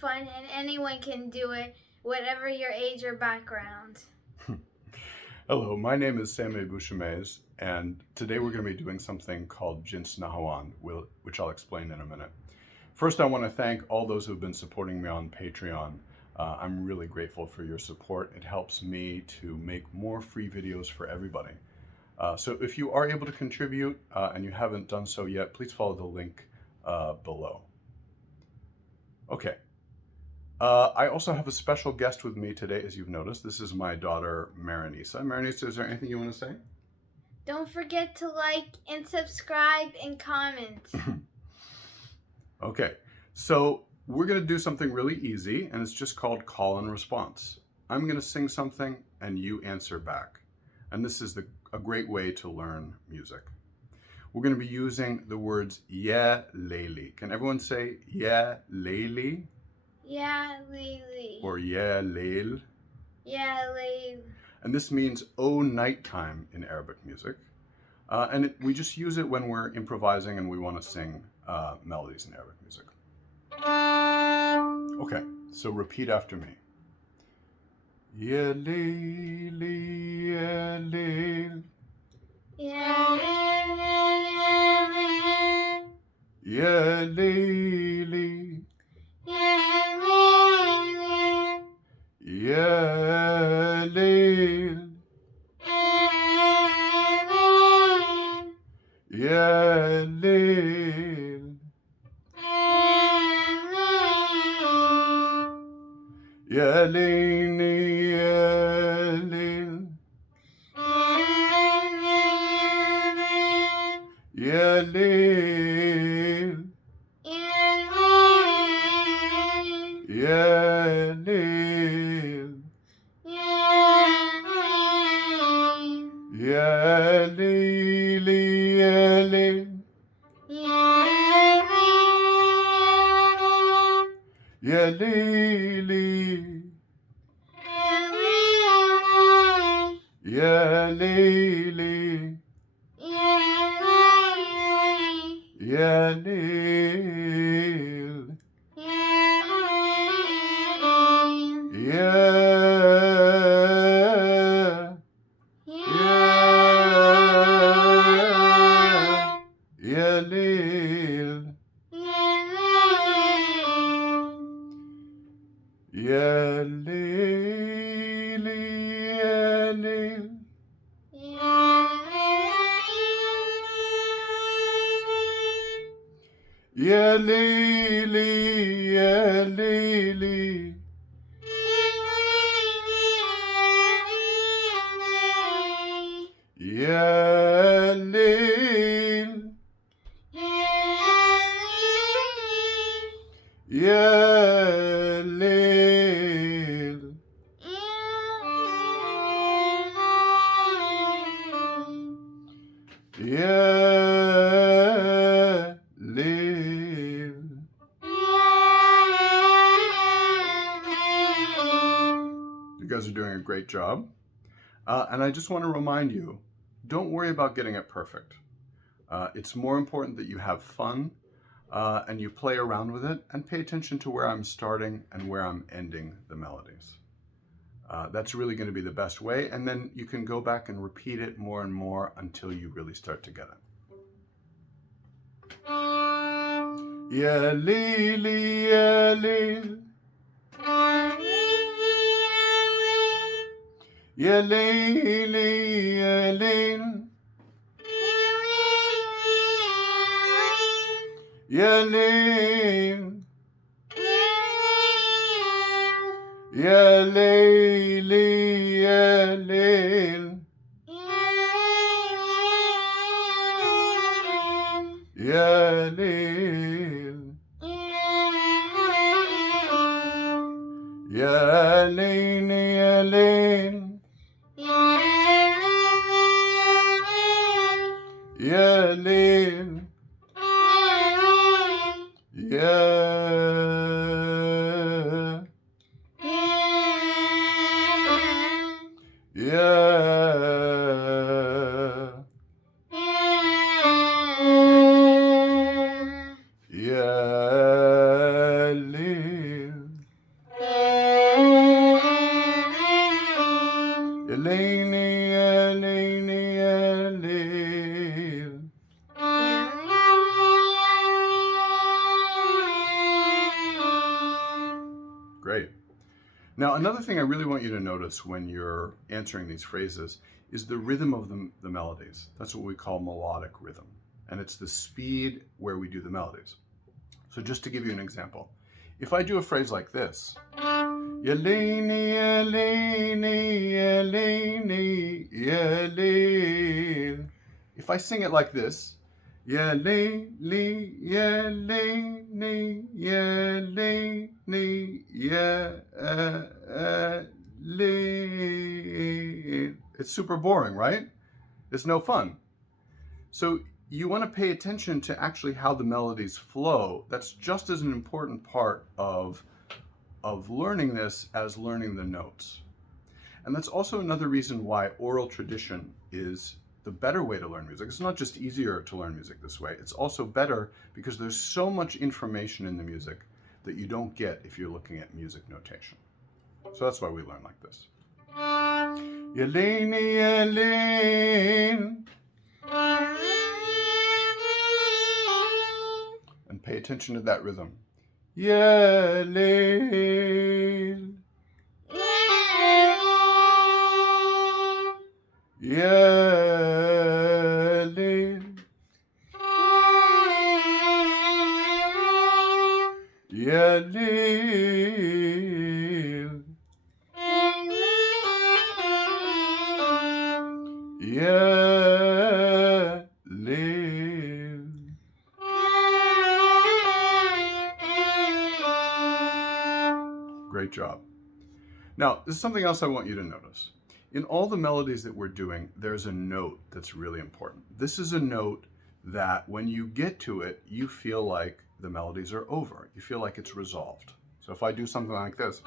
fun, and anyone can do it, whatever your age or background. Hello, my name is Sameh Bouchamez, and today we're going to be doing something called Jins Nahawand, which I'll explain in a minute. First, I want to thank all those who have been supporting me on Patreon. I'm really grateful for your support. It helps me to make more free videos for everybody. So if you are able to contribute and you haven't done so yet, please follow the link below. Okay. I also have a special guest with me today, as you've noticed. This is my daughter, Maranisa. Maranisa, is there anything you want to say? Don't forget to like and subscribe and comment. Okay, so we're going to do something really easy, and it's just called call and response. I'm going to sing something, and you answer back. And this is a great way to learn music. We're going to be using the words yeah, layli. Can everyone say yeah, layli? Yeah, layli. Or yeah, layl? Yeah, layl. And this means oh nighttime in Arabic music. We just use it when we're improvising and we want to sing melodies in Arabic music. Okay, so repeat after me. Ya layli, ya layl. Ya layli. Ya layli. Ya layl. Ya layl. Ya layli, ya layl. Ya layl. Ya layl. Ya layli, ya layl. Ya layli. Ya layli. Ya layl. Ya layl. Ya layli, ya layl. Ya layli, ya layli. Ya layl. Ya layl. Ya layl. You guys are doing a great job. And I just want to remind you, don't worry about getting it perfect. It's more important that you have fun and you play around with it and pay attention to where I'm starting and where I'm ending the melodies. That's really going to be the best way, and then you can go back and repeat it more and more until you really start to get it. Ya layli, ya layl. Ya layli, ya layl. Ya layl. Ya layli, ya layl. Ya layl. Ya layli, ya layl. Ya layl. Ya Ya Now, another thing I really want you to notice when you're answering these phrases is the rhythm of the melodies. That's what we call melodic rhythm. And it's the speed where we do the melodies. So just to give you an example, if I do a phrase like this, Yeleni, Yeleni, Yeleni, Yeleni. If I sing it like this, Yeleni, Yeleni, Yeleni, Yeleni. It's super boring, right? It's no fun. So you want to pay attention to actually how the melodies flow. That's just as an important part of learning this as learning the notes. And that's also another reason why oral tradition is the better way to learn music. It's not just easier to learn music this way, it's also better because there's so much information in the music that you don't get if you're looking at music notation. So that's why we learn like this. Yeleni, Yelene. And pay attention to that rhythm. Yelene. Yelene. Yelene. Yelene. Great job. Now, there's something else I want you to notice. In all the melodies that we're doing, there's a note that's really important. This is a note that when you get to it, you feel like the melodies are over. You feel like it's resolved. So if I do something like this,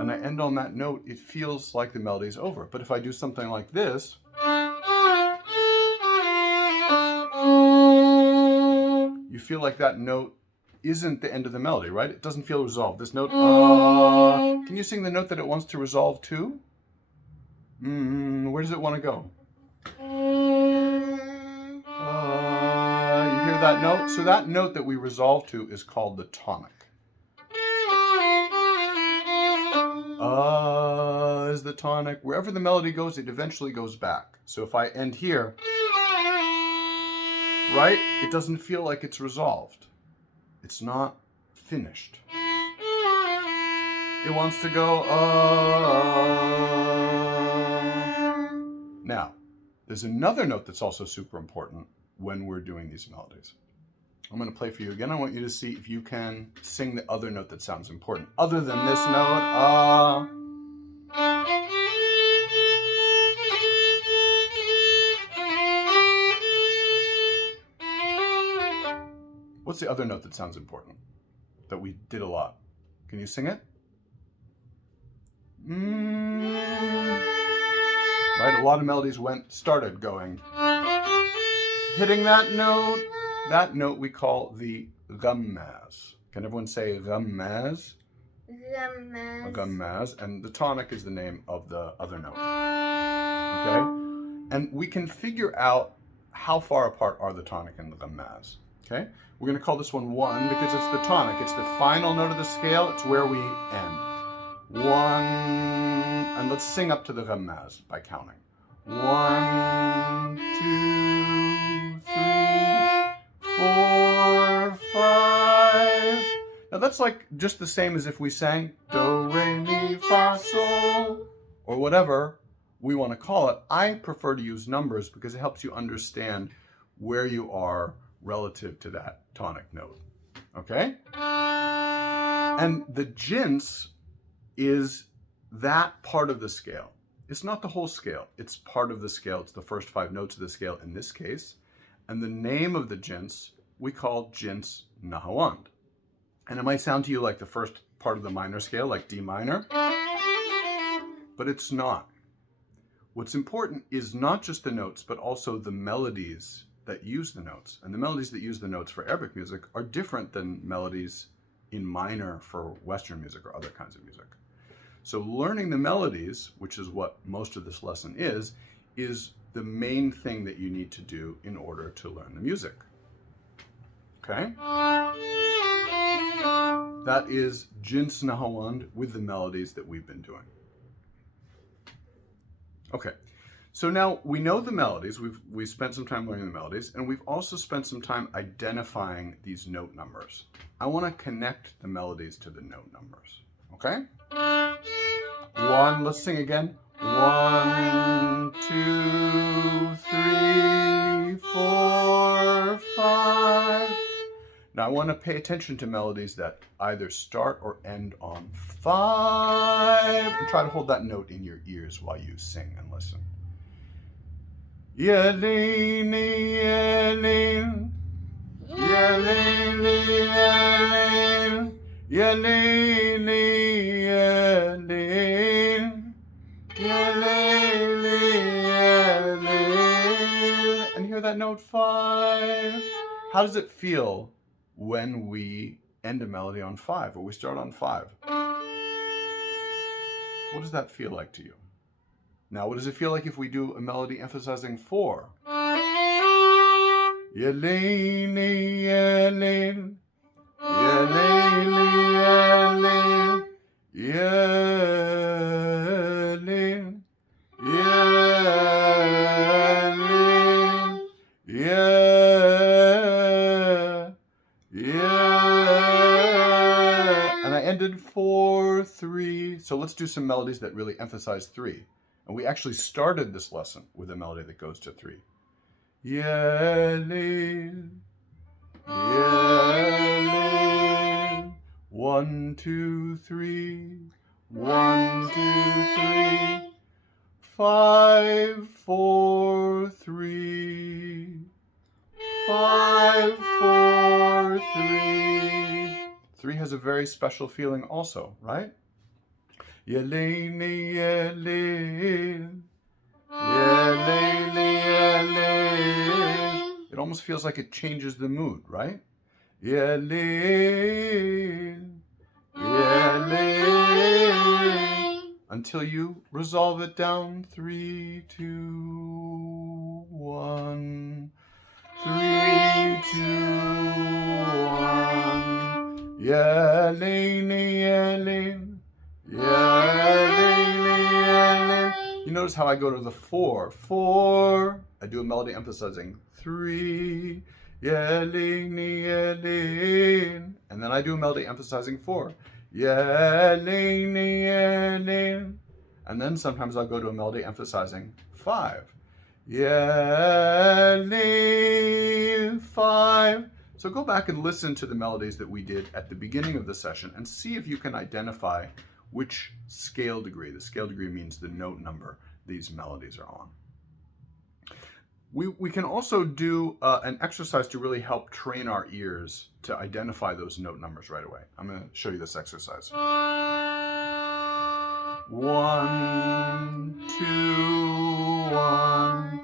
and I end on that note, it feels like the melody's over. But if I do something like this, you feel like that note isn't the end of the melody, right? It doesn't feel resolved. This note, can you sing the note that it wants to resolve to? Where does it want to go? You hear that note? So that note that we resolve to is called the tonic. Is the tonic. Wherever the melody goes, it eventually goes back. So if I end here, right? It doesn't feel like it's resolved. It's not finished. It wants to go, Now, there's another note that's also super important when we're doing these melodies. I'm going to play for you again. I want you to see if you can sing the other note that sounds important. Other than this note, What's the other note that sounds important? That we did a lot. Can you sing it? Right, a lot of melodies started going. Hitting that note. That note we call the ghammaz. Can everyone say ghammaz? Ghammaz. Ghammaz. And the tonic is the name of the other note. Okay? And we can figure out how far apart are the tonic and the ghammaz. Okay? We're going to call this one 1 because it's the tonic. It's the final note of the scale. It's where we end. 1. And let's sing up to the ghammaz by counting. 1, 2, 3, 4, 5. Now that's like just the same as if we sang do, re, mi, fa, sol, or whatever we want to call it. I prefer to use numbers because it helps you understand where you are relative to that tonic note. Okay? And the jins is that part of the scale. It's not the whole scale. It's part of the scale. It's the first 5 notes of the scale in this case. And the name of the jins we call Jins Nahawand. And it might sound to you like the first part of the minor scale, like D minor, but it's not. What's important is not just the notes, but also the melodies that use the notes. And the melodies that use the notes for Arabic music are different than melodies in minor for Western music or other kinds of music. So learning the melodies, which is what most of this lesson is the main thing that you need to do in order to learn the music. Okay? That is Jins Nahawand with the melodies that we've been doing. Okay, so now we know the melodies. We've spent some time learning the melodies, and we've also spent some time identifying these note numbers. I want to connect the melodies to the note numbers. Okay? One, let's sing again. 1, 2, 3, 4, 5. Now I want to pay attention to melodies that either start or end on 5, and try to hold that note in your ears while you sing and listen. Yelene, yelene, yelene, yelene, yelene, yelene, yelene, yelene. And hear that note 5. How does it feel when we end a melody on 5 or we start on 5? What does that feel like to you? Now, what does it feel like if we do a melody emphasizing 4? Yelene, yelene, yelene, yelene, yelene, yelene, yeah. And I ended 4, 3. So let's do some melodies that really emphasize 3. And we actually started this lesson with a melody that goes to 3. Yelene, yelene. 1, 2, 3. 1, 2, 3. 5, 4, 3. 5, 4, 3. 3 has a very special feeling also, right? Yelene, yelene, yelene, yelene. It almost feels like it changes the mood, right? Yelene, yelene. Until you resolve it down. 3, 2, 1. 3, 2, 1. Yelene, yelene. Yelene, yelene. You notice how I go to the 4. 4. I do a melody emphasizing 3. Yelene, yelene. And then I do a melody emphasizing 4. Yelene, yelene. And then sometimes I'll go to a melody emphasizing 5. Yelene, 5. So go back and listen to the melodies that we did at the beginning of the session and see if you can identify which scale degree. The scale degree means the note number these melodies are on. We can also do an exercise to really help train our ears to identify those note numbers right away. I'm going to show you this exercise. 1, 2, 1,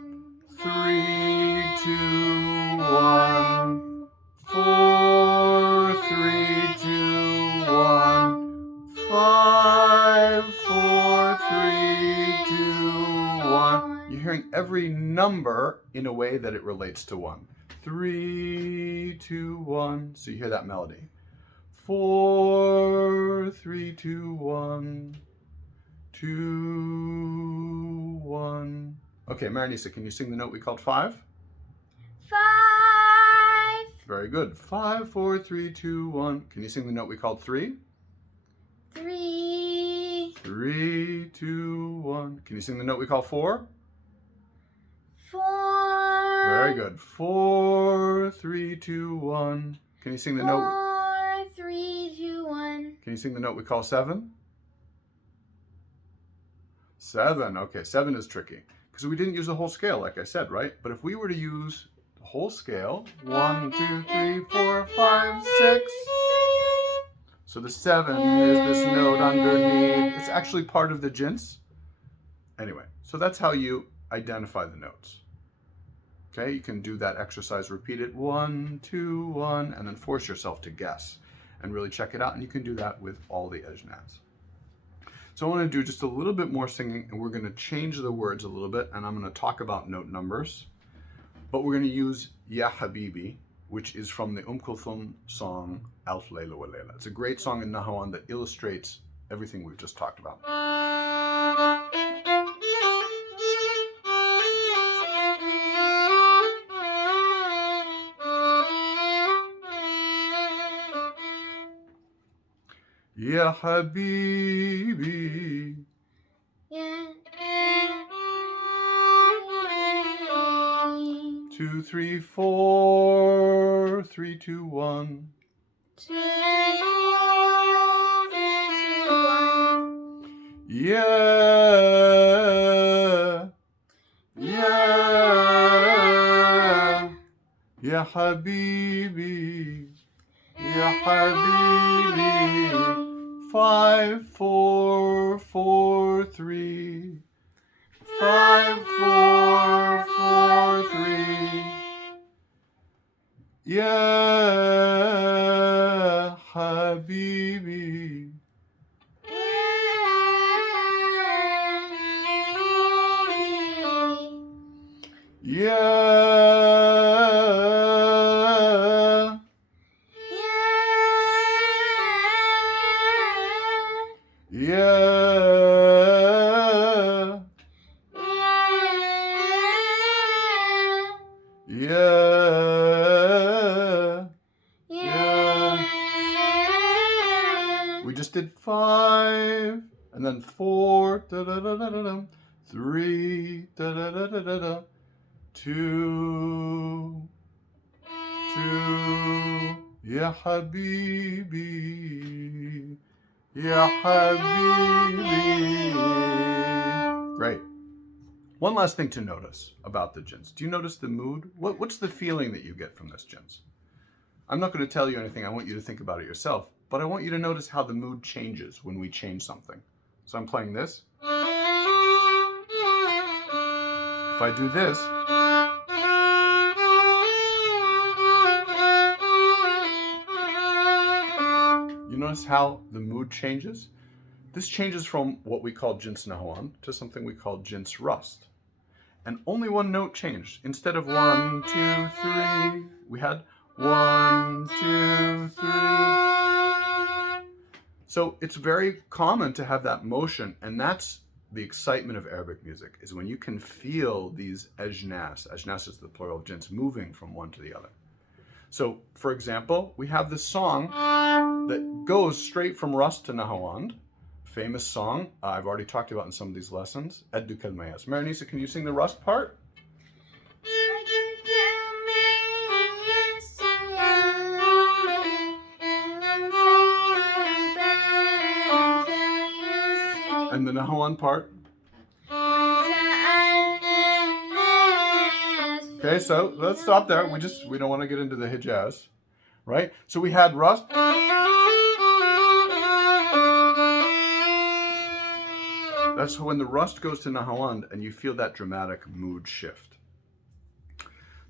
3, 2, 1, 4, 3, 2, 1, 5, 4, 3, 2, 1. You're hearing every number in a way that it relates to 1. 3, 2, 1. So you hear that melody. 4, 3, 2, 1, 2, 1. Okay, Maranisa, can you sing the note we called 5? 5. Very good. 5, 4, 3, 2, 1. Can you sing the note we called 3? 3. 3, 2, 1. Can you sing the note we call 4? 4. Very good. 4, 3, 2, 1. Can you sing the note? 4, 3, 2, 1. Can you sing the note we call 7? 7. Okay, 7 is tricky because we didn't use the whole scale, like I said, right? But if we were to use the whole scale, 1, 2, 3, 4, 5, 6. So the 7 is this note underneath. It's actually part of the Jins. Anyway, so that's how you identify the notes. Okay, you can do that exercise, repeat it 1, 2, 1, and then force yourself to guess and really check it out. And you can do that with all the ejnahs. So I want to do just a little bit more singing, and we're going to change the words a little bit, and I'm going to talk about note numbers. But we're going to use Ya Habibi which is from the Kulthum song Alf Layla wa Layla. It's a great song in Nahawand that illustrates everything we've just talked about. Ya Habibi. Yeah. 2, 3, 4, 3, 2, 1. 2, 3, 4, 3, 2, 1. Yeah. Yeah. Ya Habibi. Ya Habibi. 5, 4, 4, 3. 5, 4, 4, 3. Ya Habibi. Yeah. Yeah. Yeah. Yeah. We just did 5 and then 4, da da da da da da, 3, da da da da da da, 2, 2. Ya Habibi. Ya Habibi. Great. One last thing to notice about the Jins. Do you notice the mood? What's the feeling that you get from this Jins? I'm not going to tell you anything. I want you to think about it yourself. But I want you to notice how the mood changes when we change something. So I'm playing this. If I do this, you notice how the mood changes? This changes from what we call Jins Nahawand to something we call Jins Rust. And only one note changed. Instead of 1, 2, 3, we had 1, 2, 3. So it's very common to have that motion, and that's the excitement of Arabic music, is when you can feel these ajnas. Ajnas is the plural of Jins, moving from one to the other. So, for example, we have this song that goes straight from Rust to Nahawand. Famous song I've already talked about in some of these lessons. Addu Kalmayas. Maranisa, can you sing the Rust part? And the Nahawand part? Okay, so let's stop there. We don't want to get into the Hijaz, right? So we had Rust. That's when the Rust goes to Nahawand and you feel that dramatic mood shift.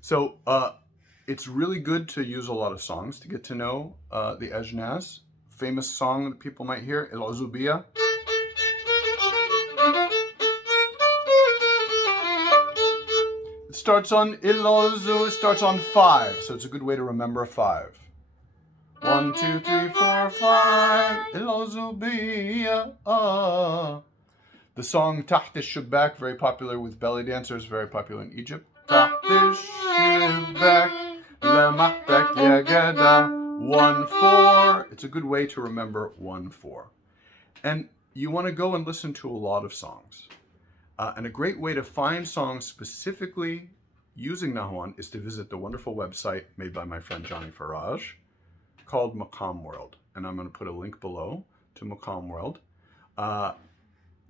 So it's really good to use a lot of songs to get to know the ajnas. Famous song that people might hear, El Azubiya. It starts on Ilozu, it starts on 5, so it's a good way to remember 5. 1, 2, 3, 4, 5. Ilozubiya. The song Taht al-Shubbak, very popular with belly dancers, very popular in Egypt. Taht al-Shubbak, lamahtak ya gada. 1, 4. It's a good way to remember 1, 4. And you want to go and listen to a lot of songs. And a great way to find songs specifically using Nahawand is to visit the wonderful website made by my friend Johnny Faraj called Maqam World. And I'm going to put a link below to Maqam World.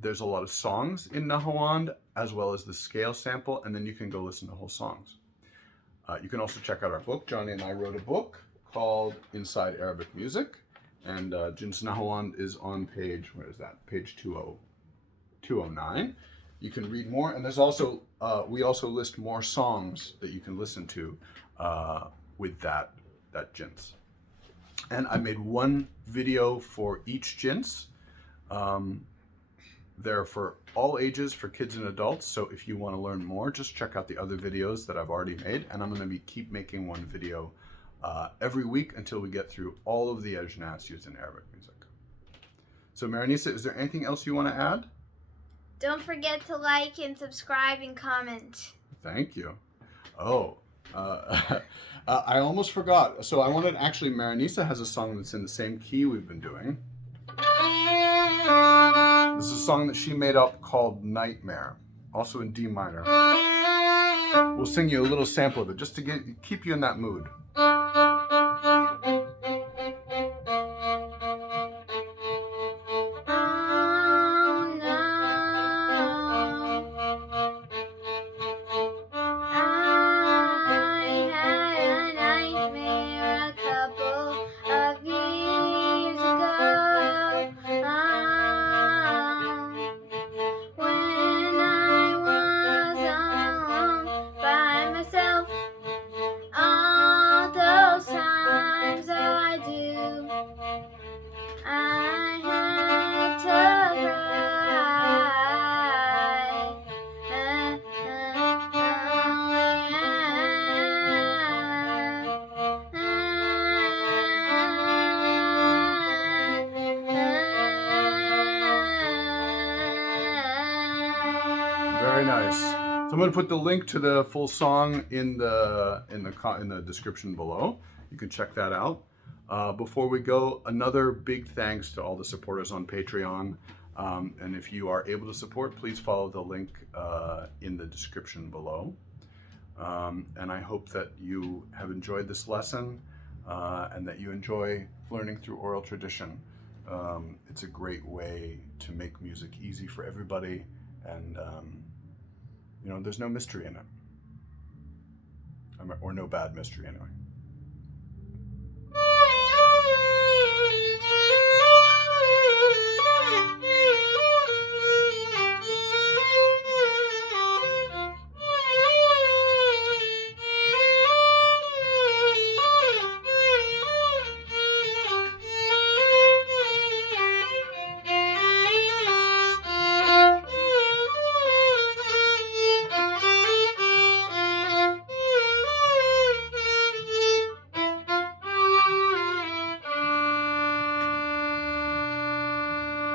There's a lot of songs in Nahawand as well as the scale sample, and then you can go listen to whole songs. You can also check out our book. Johnny and I wrote a book called Inside Arabic Music. And Jins Nahawand is on page, where is that? Page 209. You can read more, and there's also we also list more songs that you can listen to with that Jins. And I made one video for each Jins. They're for all ages, for kids and adults. So if you want to learn more, just check out the other videos that I've already made. And I'm going to keep making one video every week until we get through all of the ajnas used in Arabic music. So Maranisa, is there anything else you want to add? Don't forget to like and subscribe and comment. Thank you. Oh, I almost forgot. So I wanted, actually, Maranisa has a song that's in the same key we've been doing. This is a song that she made up called Nightmare, also in D minor. We'll sing you a little sample of it just to keep you in that mood. Very nice. So I'm going to put the link to the full song in the description below. You can check that out. Before we go, another big thanks to all the supporters on Patreon. And if you are able to support, please follow the link in the description below. And I hope that you have enjoyed this lesson and that you enjoy learning through oral tradition. It's a great way to make music easy for everybody, and you know, there's no mystery in it, or no bad mystery anyway.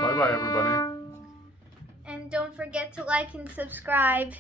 Bye-bye, everybody. And don't forget to like and subscribe.